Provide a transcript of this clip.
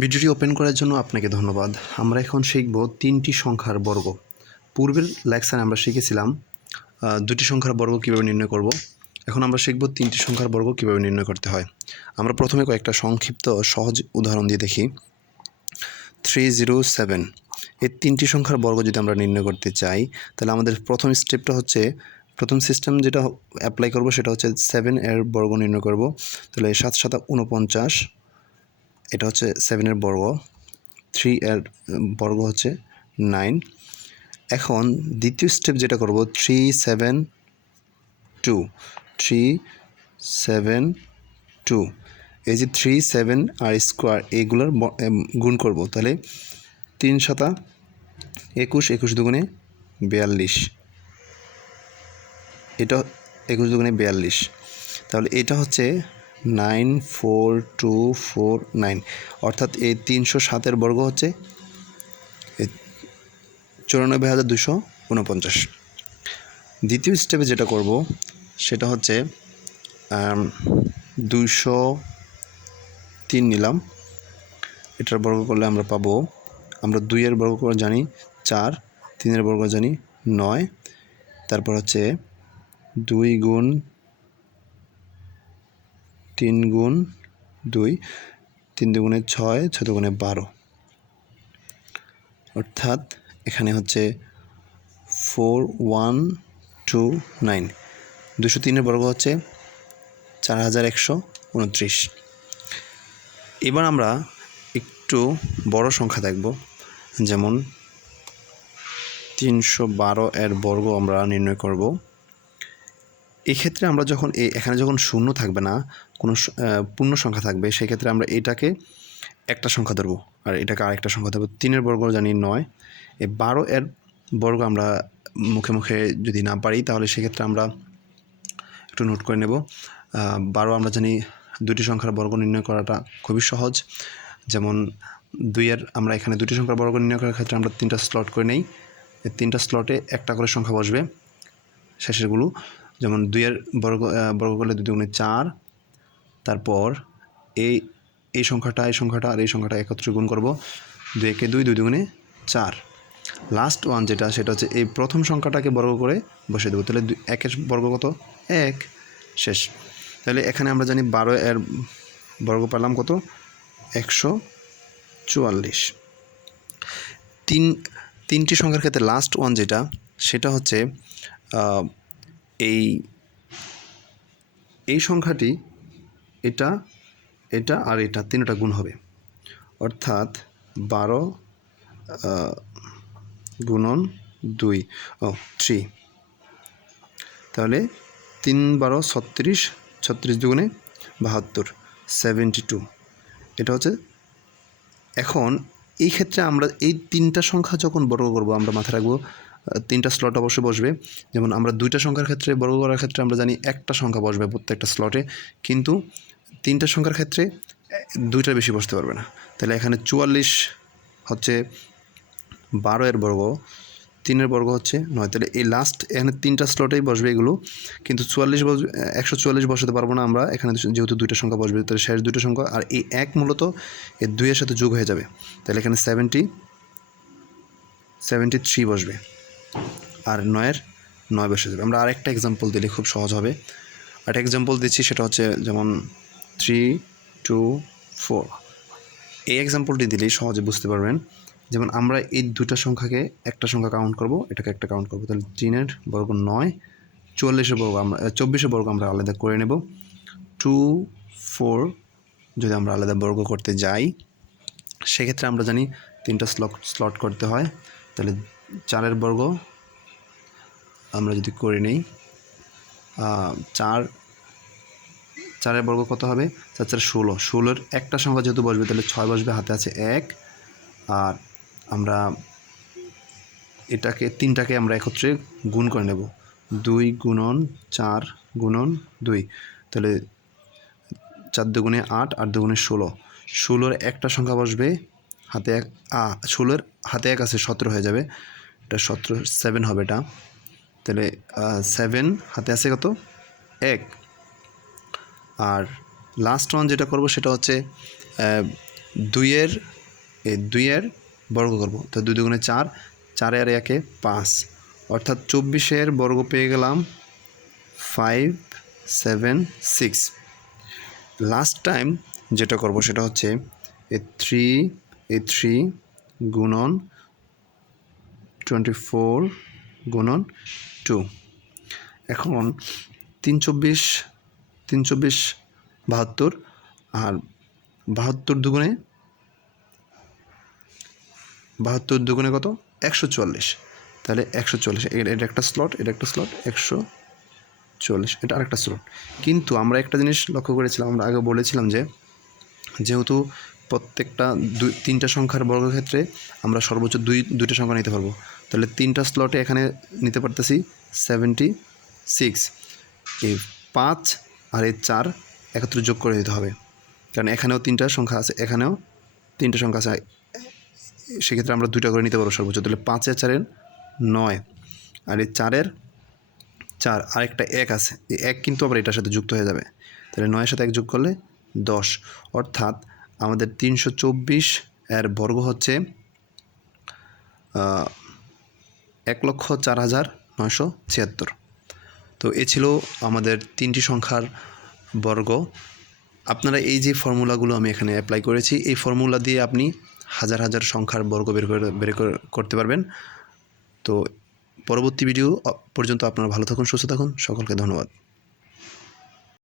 ভিডিওটি ওপেন করার জন্য আপনাকে ধন্যবাদ। আমরা এখন শিখব তিনটি সংখ্যার বর্গ। পূর্বের লেকচারে আমরা শিখেছিলাম দুটি সংখ্যার বর্গ কীভাবে নির্ণয় করব। এখন আমরা শিখব তিনটি সংখ্যার বর্গ কীভাবে নির্ণয় করতে হয়। আমরা প্রথমে কয়েকটা সংক্ষিপ্ত সহজ উদাহরণ দিয়ে দেখি। 307 এই তিনটি সংখ্যার বর্গ যদি আমরা নির্ণয় করতে চাই, তাহলে আমাদের প্রথম স্টেপটা হচ্ছে, প্রথম সিস্টেম যেটা অ্যাপ্লাই করব সেটা হচ্ছে 7 এর বর্গ নির্ণয় করব। তাহলে 7 7 49, এটা হচ্ছে 7 এর বর্গ। 3 এর বর্গ হচ্ছে 9। এখন দ্বিতীয় স্টেপ যেটা করব 372 এই যে 3 7 আর স্কোয়ার এগুলোর গুণ করব। তাহলে 3 7 21, 21 দুগুণে 42, এটা 21 দুগুণে 42। তাহলে এটা হচ্ছে 94249, অর্থাৎ এই 307-এর বর্গ হচ্ছে 94,249। দ্বিতীয় স্টেপে যেটা করব সেটা হচ্ছে 203 নিলাম, এটার বর্গ করলে আমরা পাবো, আমরা 2-এর বর্গ করে জানি 4, 3-এর বর্গ জানি 9, তারপর হচ্ছে 2 গুণ 3 গুণ 2, 3 দুগুণে 6, 6 দুগুণে 12, অর্থাৎ এখানে হচ্ছে 4129। 203-এর বর্গ হচ্ছে 4129। এবার আমরা একটু বড় সংখ্যা দেখব, যেমন 312 এর বর্গ আমরা নির্ণয় করব। এক্ষেত্রে আমরা যখন এখানে যখন শূন্য থাকবে না, কোনো পূর্ণ সংখ্যা থাকবে, সেক্ষেত্রে আমরা এটাকে একটা সংখ্যা ধরবো আর এটাকে আরেকটা সংখ্যা ধরবো। 3-এর বর্গ জানি 9, এই 12 এর বর্গ আমরা মুখে মুখে যদি না পারি, তাহলে সেক্ষেত্রে আমরা একটু নোট করে নেব। 12 আমরা জানি দুটি সংখ্যার বর্গ নির্ণয় করাটা খুবই সহজ। যেমন 2-এর আমরা এখানে দুটি সংখ্যার বর্গ নির্ণয় করার ক্ষেত্রে আমরা 3টা স্লট করে নেই। এই 3টা স্লটে একটা করে সংখ্যা বসবে শেষেরগুলো। যেমন 2-এর বর্গ করলে 2 দুগুণে 4, তারপর এই সংখ্যাটা আর এই সংখ্যাটা একত্রে গুণ করব, 2 একে 2, 2 দুগুণে 4। লাস্ট ওয়ান যেটা, সেটা হচ্ছে এই প্রথম সংখ্যাটাকে বর্গ করে বসে দেবো। তাহলে 1-এর বর্গ কত? 1, শেষ। তাহলে এখানে আমরা জানি 12 এর বর্গ পেলাম কত? 144। তিনটি সংখ্যার ক্ষেত্রে লাস্ট ওয়ান যেটা, সেটা হচ্ছে এই সংখ্যাটি এটা আর এটা তিনটা গুণ হবে, অর্থাৎ 12 গুণন 2 3, তাহলে 3 12 36, 36 দুগুণে 72, 72। এটা হচ্ছে, এখন এই ক্ষেত্রে আমরা এই তিনটা সংখ্যা যখন বর্গ করব, আমরা মাথায় রাখবো 3টা স্লট অবশ্যই বসবে। যেমন আমরা 2টা সংখ্যার ক্ষেত্রে বর্গ করার ক্ষেত্রে আমরা জানি একটা সংখ্যা বসবে প্রত্যেকটা স্লটে, কিন্তু 3টা সংখ্যার ক্ষেত্রে 2টার বেশি বসতে পারবে না। তাহলে এখানে 44 হচ্ছে 12 এর বর্গ, 3-এর বর্গ হচ্ছে 9, তাহলে এই লাস্ট এখানে 3টা স্লটেই বসবে এগুলো, কিন্তু 44 বসবে, 144 বসাতে পারবো না আমরা এখানে, যেহেতু 2টা সংখ্যা বসবে। তাহলে শেষ 2টা সংখ্যা আর এই 1 মূলত এই 2-এর সাথে যোগ হয়ে যাবে, তাহলে এখানে 73 বসবে আর 9-এর 9 বসে যাবে। আমরা আরেকটা এক্সাম্পল দিলে খুব সহজ হবে। আরেকটা এক্সাম্পল দিচ্ছি, সেটা হচ্ছে যেমন 3 2 4। এই এক্সাম্পলটি দিলেই সহজে বুঝতে পারবেন। যেমন আমরা এই দুটা সংখ্যাকে একটা সংখ্যা কাউন্ট করব, এটাকে একটা কাউন্ট করব। তাহলে 3-এর বর্গ 9, 44-এর বর্গ আমরা 24-এর বর্গ আমরা আলাদা করে নেব। 2 4 যদি আমরা আলাদা বর্গ করতে যাই, সেক্ষেত্রে আমরা জানি 3টা স্লট করতে হয়। তাহলে 4-এর বর্গ আমরা যদি করে নেই, 4-এর বর্গ কত হবে? 4 4 16, 16-এর একটা সংখ্যা যেহেতু বসবে, তাহলে 6 বসবে, হাতে আছে 1, আর আমরা তিনটাকে আমরা একত্রে গুণ করে নেব। 2 গুণন 4 গুণন 2, তাহলে 4 দুগুণে 8, 8 দুগুণে 16, 16-এর একটা সংখ্যা বসবে, হাতে 1, 16-এর হাতে 1 আছে, 17 হয়ে যাবে, এটা 17 7 হবে এটা। তাহলে 7 হাতে আছে কত? 1। আর লাস্ট ওয়ান যেটা করব সেটা হচ্ছে 2 এর বর্গ করব। তো 2 দুগুণে 4, 4 আর 1 5, অর্থাৎ 24 বর্গ পেয়ে গেলাম 576। লাস্ট টাইম যেটা করব সেটা হচ্ছে এই 3 গুণন 24 গুণন 2। এখন 3 24 72, আর 72 দুগুণে কত? 144। তাহলে 144, এটা একটা স্লট, এটা একটা স্লট, 140, এটা আরেকটা স্লট। কিন্তু আমরা একটা জিনিস লক্ষ্য করেছিলাম, আমরা আগে বলেছিলাম যে যেহেতু প্রত্যেকটা 3টা সংখ্যার বর্গক্ষেত্রে আমরা সর্বোচ্চ দুইটা সংখ্যা নিতে পারবো, তাহলে 3টা স্লটে এখানে নিতে পারতেছি 76। এই 5 আর এই 4 একত্রে যোগ করে দিতে হবে, কারণ এখানেও 3টা সংখ্যা আছে, এখানেও 3টা সংখ্যা আছে, সেক্ষেত্রে আমরা 2টা করে নিতে পারবো সর্বোচ্চ। তাহলে 5 আর 4 9, আর এই 4 এর 4, আরেকটা 1 আছে, এই 1 কিন্তু আবার এটার সাথে যুক্ত হয়ে যাবে। তাহলে 9 এর সাথে 1 যোগ করলে 10, অর্থাৎ আমাদের 324 এর বর্গ হচ্ছে 1,04,976। তো এ ছিল আমাদের 3টি সংখ্যার বর্গ। আপনারা এই যে ফর্মুলাগুলো আমি এখানে অ্যাপ্লাই করেছি, এই ফর্মুলা দিয়ে আপনি হাজার হাজার সংখ্যার বর্গ বের করতে পারবেন। তো পরবর্তী ভিডিও পর্যন্ত আপনারা ভালো থাকুন, সুস্থ থাকুন, সকলকে ধন্যবাদ।